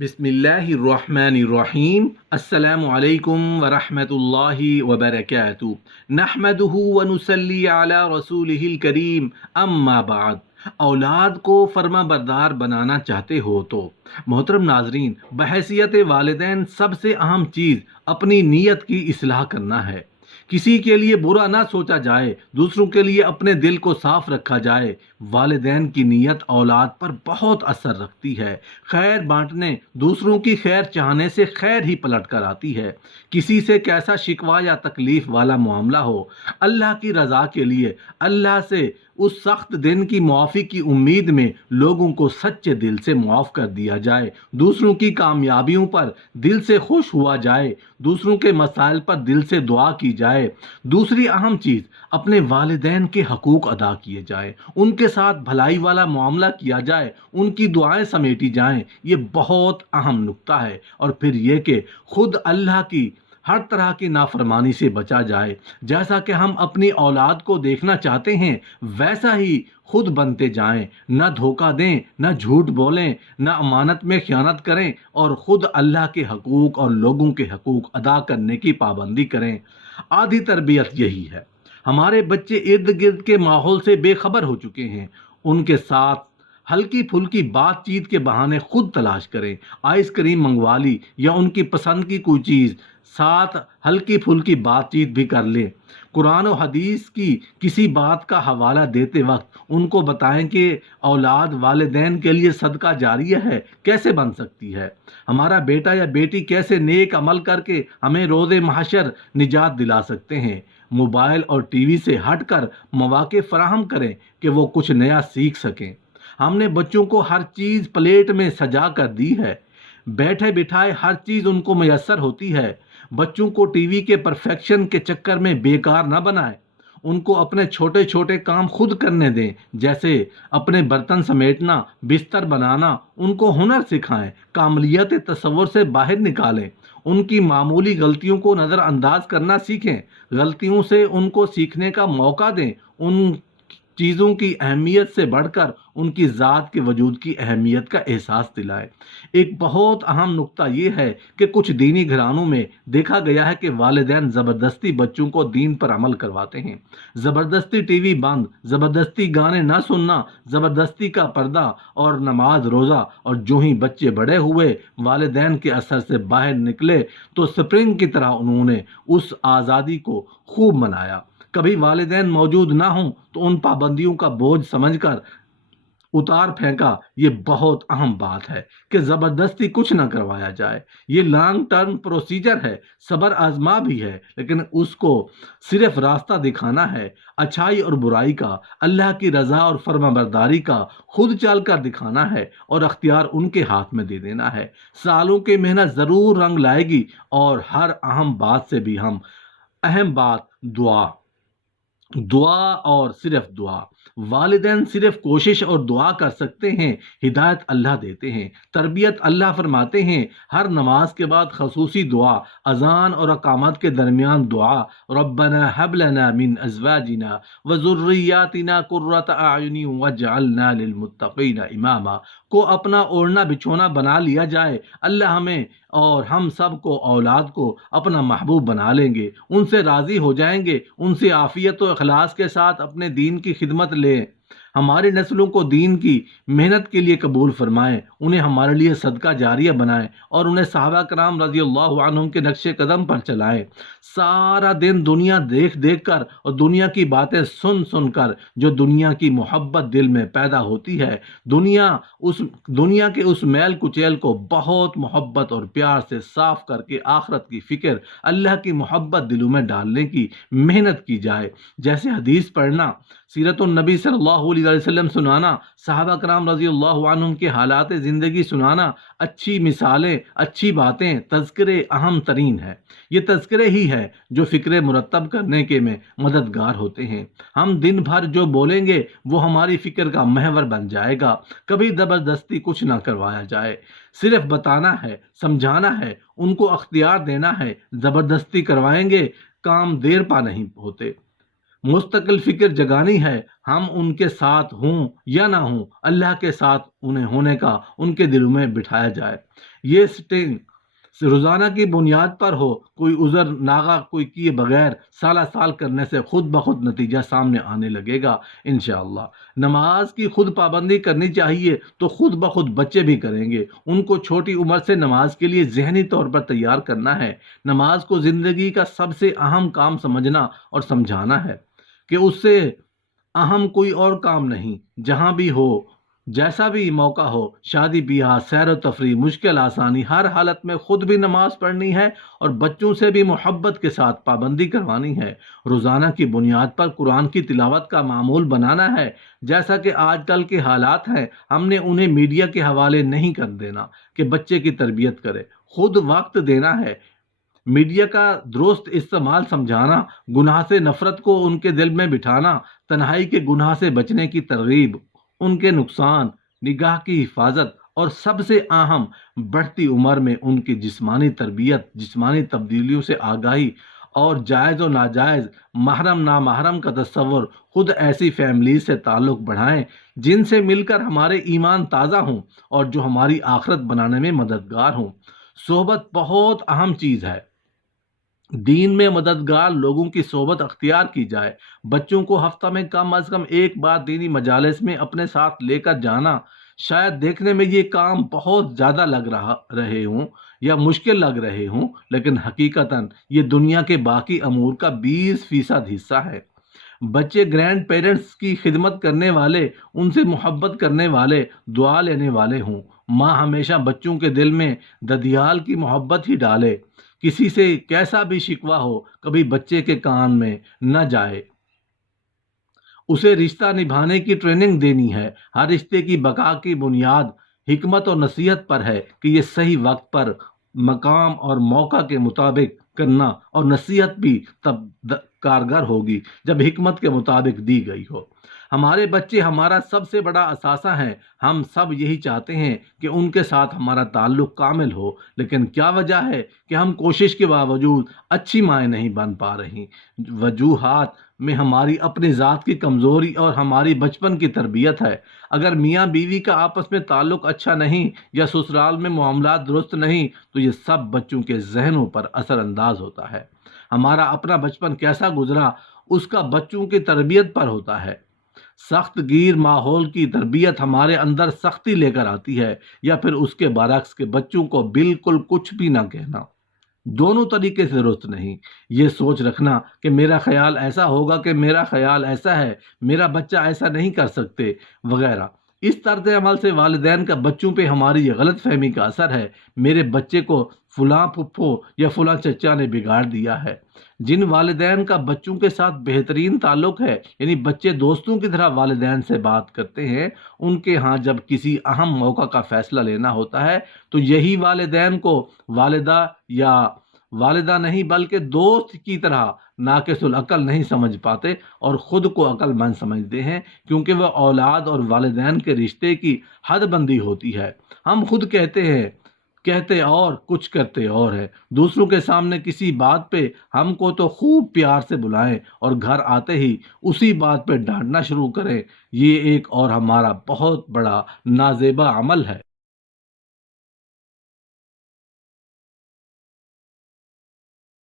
بسم اللہ الرحمن الرحیم۔ السلام علیکم ورحمۃ اللہ وبرکاتہ۔ نحمدہ ونصلی علی رسولہ الکریم، اما بعد۔ اولاد کو فرما بردار بنانا چاہتے ہو تو محترم ناظرین، بحیثیت والدین سب سے اہم چیز اپنی نیت کی اصلاح کرنا ہے۔ کسی کے لیے برا نہ سوچا جائے، دوسروں کے لیے اپنے دل کو صاف رکھا جائے۔ والدین کی نیت اولاد پر بہت اثر رکھتی ہے۔ خیر بانٹنے، دوسروں کی خیر چاہنے سے خیر ہی پلٹ کر آتی ہے۔ کسی سے کیسا شکوہ یا تکلیف والا معاملہ ہو، اللہ کی رضا کے لیے اللہ سے اس سخت دن کی معافی کی امید میں لوگوں کو سچے دل سے معاف کر دیا جائے، دوسروں کی کامیابیوں پر دل سے خوش ہوا جائے، دوسروں کے مسائل پر دل سے دعا کی جائے۔ دوسری اہم چیز، اپنے والدین کے حقوق ادا کیے جائیں، ان کے ساتھ بھلائی والا معاملہ کیا جائے، ان کی دعائیں سمیٹی جائیں۔ یہ بہت اہم نکتہ ہے۔ اور پھر یہ کہ خود اللہ کی ہر طرح کی نافرمانی سے بچا جائے۔ جیسا کہ ہم اپنی اولاد کو دیکھنا چاہتے ہیں، ویسا ہی خود بنتے جائیں۔ نہ دھوکہ دیں، نہ جھوٹ بولیں، نہ امانت میں خیانت کریں، اور خود اللہ کے حقوق اور لوگوں کے حقوق ادا کرنے کی پابندی کریں۔ آدھی تربیت یہی ہے۔ ہمارے بچے ارد گرد کے ماحول سے بے خبر ہو چکے ہیں۔ ان کے ساتھ ہلکی پھلکی بات چیت کے بہانے خود تلاش کریں۔ آئس کریم منگوا لی یا ان کی پسند کی کوئی چیز، ساتھ ہلکی پھلکی بات چیت بھی کر لیں۔ قرآن و حدیث کی کسی بات کا حوالہ دیتے وقت ان کو بتائیں کہ اولاد والدین کے لیے صدقہ جاریہ ہے، کیسے بن سکتی ہے۔ ہمارا بیٹا یا بیٹی کیسے نیک عمل کر کے ہمیں روز محشر نجات دلا سکتے ہیں۔ موبائل اور ٹی وی سے ہٹ کر مواقع فراہم کریں کہ وہ کچھ نیا سیکھ سکیں۔ ہم نے بچوں کو ہر چیز پلیٹ میں سجا کر دی ہے، بیٹھے بٹھائے ہر چیز ان کو میسر ہوتی ہے۔ بچوں کو ٹی وی کے پرفیکشن کے چکر میں بیکار نہ بنائیں۔ ان کو اپنے چھوٹے چھوٹے کام خود کرنے دیں، جیسے اپنے برتن سمیٹنا، بستر بنانا۔ ان کو ہنر سکھائیں، کاملیت تصور سے باہر نکالیں۔ ان کی معمولی غلطیوں کو نظر انداز کرنا سیکھیں، غلطیوں سے ان کو سیکھنے کا موقع دیں۔ ان چیزوں کی اہمیت سے بڑھ کر ان کی ذات کے وجود کی اہمیت کا احساس دلائیں۔ ایک بہت اہم نکتہ یہ ہے کہ کچھ دینی گھرانوں میں دیکھا گیا ہے کہ والدین زبردستی بچوں کو دین پر عمل کرواتے ہیں۔ زبردستی ٹی وی بند، زبردستی گانے نہ سننا، زبردستی کا پردہ اور نماز روزہ، اور جو ہی بچے بڑے ہوئے، والدین کے اثر سے باہر نکلے، تو سپرنگ کی طرح انہوں نے اس آزادی کو خوب منایا۔ کبھی والدین موجود نہ ہوں تو ان پابندیوں کا بوجھ سمجھ کر اتار پھینکا۔ یہ بہت اہم بات ہے کہ زبردستی کچھ نہ کروایا جائے۔ یہ لانگ ٹرم پروسیجر ہے، صبر آزما بھی ہے، لیکن اس کو صرف راستہ دکھانا ہے، اچھائی اور برائی کا، اللہ کی رضا اور فرما برداری کا خود چل کر دکھانا ہے، اور اختیار ان کے ہاتھ میں دے دینا ہے۔ سالوں کی محنت ضرور رنگ لائے گی۔ اور ہر اہم بات سے بھی اہم بات دعا، دعا اور صرف دعا۔ والدین صرف کوشش اور دعا کر سکتے ہیں، ہدایت اللہ دیتے ہیں، تربیت اللہ فرماتے ہیں۔ ہر نماز کے بعد خصوصی دعا، اذان اور اقامت کے درمیان دعا، ربنا هب لنا من ازواجنا وذرياتنا قرة اعین واجعلنا للمتقین اماما کو اپنا اوڑھنا بچھونا بنا لیا جائے۔ اللہ ہمیں اور ہم سب کو، اولاد کو اپنا محبوب بنا لیں گے، ان سے راضی ہو جائیں گے، ان سے عافیت و اخلاص کے ساتھ اپنے دین کی خدمت لیں۔ ہماری نسلوں کو دین کی محنت کے لیے قبول فرمائیں، انہیں ہمارے لیے صدقہ جاریہ بنائیں، اور انہیں صحابہ کرام رضی اللہ عنہم کے نقش قدم پر چلائیں۔ سارا دن دنیا دیکھ دیکھ کر اور دنیا کی باتیں سن سن کر جو دنیا کی محبت دل میں پیدا ہوتی ہے، دنیا کے اس میل کچیل کو بہت محبت اور پیار سے صاف کر کے آخرت کی فکر، اللہ کی محبت دلوں میں ڈالنے کی محنت کی جائے۔ جیسے حدیث پڑھنا، سیرت النبی صلی اللہ علیہ وسلم سنانا، صحابہ کرام رضی اللہ عنہم کے حالات زندگی سنانا، اچھی مثالیں، اچھی باتیں، تذکرے اہم ترین ہے۔ یہ تذکرے ہی ہے جو فکر مرتب کرنے کے میں مددگار ہوتے ہیں۔ ہم دن بھر جو بولیں گے وہ ہماری فکر کا محور بن جائے گا۔ کبھی زبردستی کچھ نہ کروایا جائے، صرف بتانا ہے، سمجھانا ہے، ان کو اختیار دینا ہے۔ زبردستی کروائیں گے، کام دیر پا نہیں ہوتے۔ مستقل فکر جگانی ہے، ہم ان کے ساتھ ہوں یا نہ ہوں، اللہ کے ساتھ انہیں ہونے کا ان کے دلوں میں بٹھایا جائے۔ یہ سٹنگ روزانہ کی بنیاد پر ہو، کوئی عذر ناغہ کوئی کیے بغیر سالہ سال کرنے سے خود بخود نتیجہ سامنے آنے لگے گا انشاءاللہ۔ نماز کی خود پابندی کرنی چاہیے تو خود بخود بچے بھی کریں گے۔ ان کو چھوٹی عمر سے نماز کے لیے ذہنی طور پر تیار کرنا ہے۔ نماز کو زندگی کا سب سے اہم کام سمجھنا اور سمجھانا ہے کہ اس سے اہم کوئی اور کام نہیں، جہاں بھی ہو، جیسا بھی موقع ہو، شادی بیاہ، سیر و تفریح، مشکل آسانی، ہر حالت میں خود بھی نماز پڑھنی ہے اور بچوں سے بھی محبت کے ساتھ پابندی کروانی ہے۔ روزانہ کی بنیاد پر قرآن کی تلاوت کا معمول بنانا ہے۔ جیسا کہ آج کل کے حالات ہیں، ہم نے انہیں میڈیا کے حوالے نہیں کر دینا کہ بچے کی تربیت کرے، خود وقت دینا ہے۔ میڈیا کا درست استعمال سمجھانا، گناہ سے نفرت کو ان کے دل میں بٹھانا، تنہائی کے گناہ سے بچنے کی ترغیب، ان کے نقصان، نگاہ کی حفاظت اور سب سے اہم بڑھتی عمر میں ان کی جسمانی تربیت، جسمانی تبدیلیوں سے آگاہی اور جائز و ناجائز، محرم نامحرم کا تصور۔ خود ایسی فیملیز سے تعلق بڑھائیں جن سے مل کر ہمارے ایمان تازہ ہوں اور جو ہماری آخرت بنانے میں مددگار ہوں۔ صحبت بہت اہم چیز ہے۔ دین میں مددگار لوگوں کی صحبت اختیار کی جائے۔ بچوں کو ہفتہ میں کم از کم ایک بار دینی مجالس میں اپنے ساتھ لے کر جانا۔ شاید دیکھنے میں یہ کام بہت زیادہ لگ رہے ہوں یا مشکل لگ رہے ہوں، لیکن حقیقتاً یہ دنیا کے باقی امور کا 20% حصہ ہے۔ بچے گرینڈ پیرنٹس کی خدمت کرنے والے، ان سے محبت کرنے والے، دعا لینے والے ہوں۔ ماں ہمیشہ بچوں کے دل میں ددیال کی محبت ہی ڈالے۔ کسی سے کیسا بھی شکوہ ہو کبھی بچے کے کان میں نہ جائے۔ اسے رشتہ نبھانے کی ٹریننگ دینی ہے۔ ہر رشتے کی بقا کی بنیاد حکمت اور نصیحت پر ہے کہ یہ صحیح وقت پر، مقام اور موقع کے مطابق کرنا، اور نصیحت بھی تب کارگر ہوگی جب حکمت کے مطابق دی گئی ہو۔ ہمارے بچے ہمارا سب سے بڑا اثاثہ ہیں۔ ہم سب یہی چاہتے ہیں کہ ان کے ساتھ ہمارا تعلق کامل ہو، لیکن کیا وجہ ہے کہ ہم کوشش کے باوجود اچھی مائیں نہیں بن پا رہی؟ وجوہات میں ہماری اپنی ذات کی کمزوری اور ہماری بچپن کی تربیت ہے۔ اگر میاں بیوی کا آپس میں تعلق اچھا نہیں یا سسرال میں معاملات درست نہیں تو یہ سب بچوں کے ذہنوں پر اثر انداز ہوتا ہے۔ ہمارا اپنا بچپن کیسا گزرا اس کا بچوں کی تربیت پر ہوتا ہے۔ سخت گیر ماحول کی تربیت ہمارے اندر سختی لے کر آتی ہے، یا پھر اس کے برعکس کہ بچوں کو بالکل کچھ بھی نہ کہنا۔ دونوں طریقے سے درست نہیں۔ یہ سوچ رکھنا کہ میرا خیال ایسا ہوگا کہ میرا خیال ایسا ہے، میرا بچہ ایسا نہیں کر سکتے وغیرہ، اس طرز عمل سے والدین کا بچوں پہ ہماری یہ غلط فہمی کا اثر ہے، میرے بچے کو فلاں پھپھو یا فلاں چچا نے بگاڑ دیا ہے۔ جن والدین کا بچوں کے ساتھ بہترین تعلق ہے، یعنی بچے دوستوں کی طرح والدین سے بات کرتے ہیں، ان کے ہاں جب کسی اہم موقع کا فیصلہ لینا ہوتا ہے تو یہی والدین کو والدہ یا والدہ نہیں بلکہ دوست کی طرح ناقص العقل نہیں سمجھ پاتے اور خود کو عقل مند سمجھتے ہیں، کیونکہ وہ اولاد اور والدین کے رشتے کی حد بندی ہوتی ہے۔ ہم خود کہتے اور کچھ کرتے اور ہے۔ دوسروں کے سامنے کسی بات پہ ہم کو تو خوب پیار سے بلائیں اور گھر آتے ہی اسی بات پہ ڈانٹنا شروع کریں، یہ ایک اور ہمارا بہت بڑا نازیبا عمل ہے۔